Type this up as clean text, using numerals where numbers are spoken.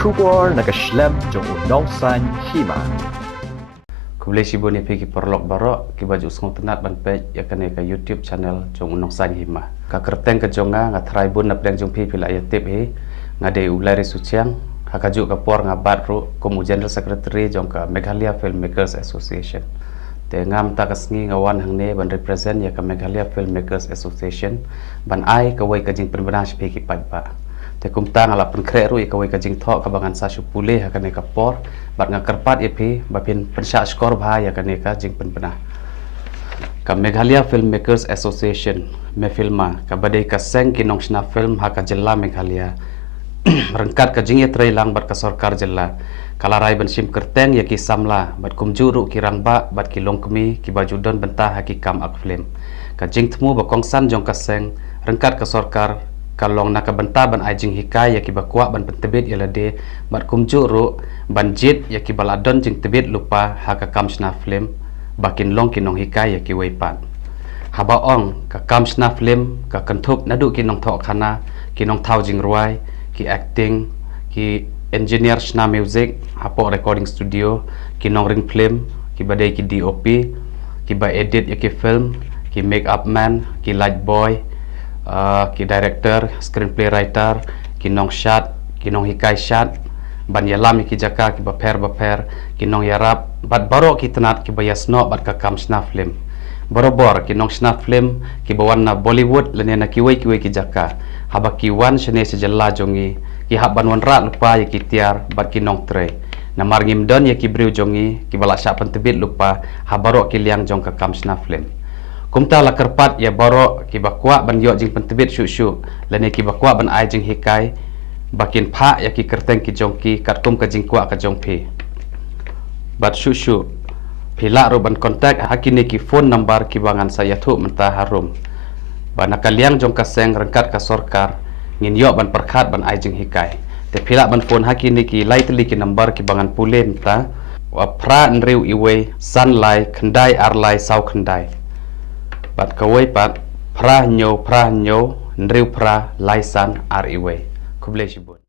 Kubor nakaslab jong unongsan hima. Kublai sibo ni piki perlok barok ki baju song tenat ban page ya kane ka YouTube channel jong unong san hima. Ka kerteng ka jonga nga thrai bun na preng jong pi pila ya tip he ngade ulari suciang hakaju ka por nga batru komu General Secretary jong ka Meghalaya Filmmakers Association. Te ngam ta kasngi ngawan hangne ban represent ya ka Meghalaya Filmmakers Association ban ai ka wai ka jing penbenas piki pa. Te kumta ngala pen kreru ka wai ka jing thok ka bangan sa supule hakane ka por bat nga kerpat ipi bapin pensya skor bha ya kane ka jing penbenah ka Meghalaya Filmmakers Association me filma ka badai ka seng kinong sna film ha ka jilla Meghalaya rengkat ka jing yatre lang bat ka sarkar jilla kala rai ban sim kerteng ya ki samla bat kumjuru ki rangba bat ki longkmi ki baju don bentah ha ki kam ak film ka jing thmu ba kongsan jong ka seng rengkat ka sarkar kalong nak benta ban ajing hikai ya ki bakwa ban pentebit ya lade bat kumjuru ban jit ya ki baladon jing tebit lupa ha ka kamsna film bakin long kinong hikai ya ki weipan haba ong ka kamsna film ka kantup nadu kinong thok khana kinong thau jing ruai ki acting ki engineer sna music hapo recording studio kinong ring film ki badai ki DOP ki ba edit ya ki film ki make up man ki light boy ki director, screenplay writer, kinong shot, kinong hikai shot, ban yalam ki jaka ki baper, kinong yarap, bat baro ki tenat ki bayasno bat ka kam snap film. Borobor kinong snap film ki bawan na Bollywood lene na kiwai ki jaka. Haba ki wan shene sejalla jongi, ki haban wan rat lupa ya ki tiar bat kinong tre. Na marngim don ya ki briu jongi, ki balak syak pentebit lupa, habaro ki liang jong ka kam snap film. Kumta la kerpat ya borok ki bakwa ban yok jing pentebit syuk lene ki bakwa ban ai jing hikai bakin pha ya ki kerteng ki jongki kat kum ka jing kwa ka jongpi bat syuk pila ro ban kontak hakini ki phone number ki bangan saya thu menta harum ban kaliang jong ka seng rengkat ka sarkar ngin yok ban perkhat ban ai jing hikai te pila ban phone hakini ki lightly ki number ki bangan pulen ta wa pra nriu iwe sunlight khandai arlai sau khandai bat kawai pat prah nyo nriu prah laisan ar iwe kublai